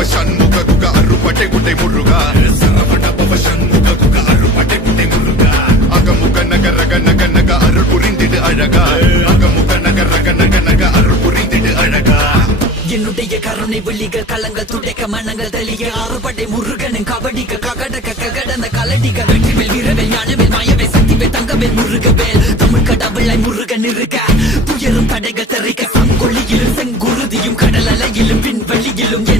பவ சண்முக குக அருப்பட்டை குட்டை முருகா சரவண பவ சண்முக குக அருப்பட்டை குட்டை முருகா அகமுக நக ரக நக நக அருள் புரிந்திடு அழகா அகமுக நக ரக நக நக அருள் புரிந்திடு அழகா என்னுடைய கருணை விழிகள் கலங்கள் துடைக்க மனங்கள் தெளிய ஆறுபடை முருகனும் கபடிக்க ககடக ககடன கலடிக்க வெற்றிவேல் வீரவேல் ஞானவேல் மாயவே சக்திவேல் தங்கவேல் முருகவேல். தமிழ் கடவுளை முருகன் இருக்க. துயரும் தடைகள் தெரிக்க சங்கொல்லியிலும் செங்குருதியும் கடல் அலையிலும் விண்வெளியிலும் என்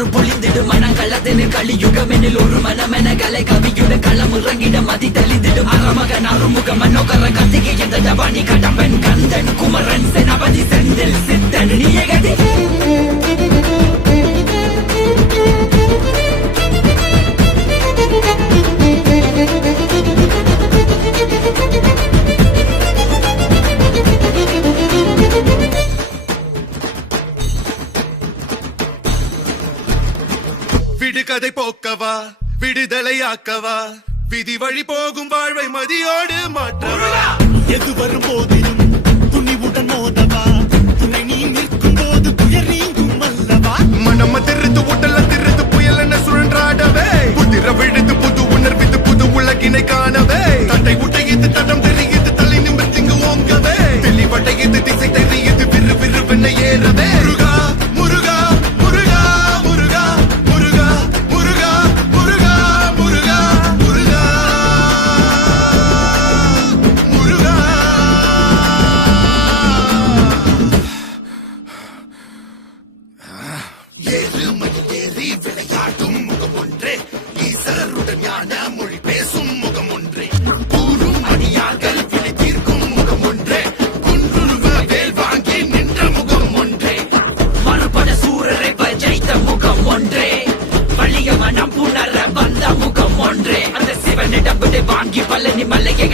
முருகனின் அருள் மனம் கள்ளதெனில் கலியுகம் எனில் ஒரு மனமென கலை கவியுடன் களம் இறங்கிட மதி தெளிந்திடும் அறமகன் அருமுக மனோகர கத்திகை என்ற ஜபானி கடம்பன் கந்தன் குமரன் செனபதி செந்தில் சித்தன் நீயகதி. விடுகதை போக்கவா விடுதலையாக்கவா விதி வழி போகும் வாழ்வை மதியோடு மாற்றவா. எது வரும்போது ஏறுமதி ஏறி விளையாடும் முகம் ஒன்றே ஈசருடன் ஞான மொழி பேசும் முகம் ஒன்றே கூறும் அடியார்கள் தீர்க்கும் முகம் ஒன்றே குன்றுருவ வேல் வாங்கி நின்ற முகம் ஒன்றே மறுபட சூரரை ஜெயித்த முகம் ஒன்றே வலிய மனம் புணர வந்த முகம் ஒன்றே அந்த சிவனிடம் விடு வாங்கி பழனி மலையை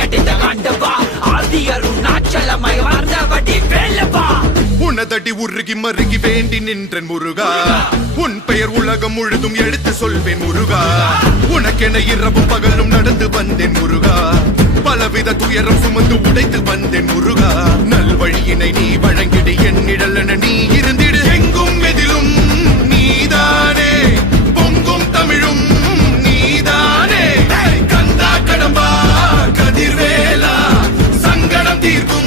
மனதடி உருகி மருகி வேண்டி நின்றன் முருகா. உன் பெயர் உலகம் முழுதும் எடுத்து சொல்வேன் முருகா. உனக்கென இரவும் பகலும் நடந்து வந்தேன் முருகா. பலவித துயரம் சுமந்து உடைத்து வந்தேன் முருகா. நல்வழியினை நீ வழங்கிடு என் நிழலன நீ இருந்திடு. எங்கும் எதிலும் நீதானே. பொங்கும் தமிழும் நீதானே. கந்தா கடம்பா கதிர்வேலா சங்கடம் தீர்க்கும்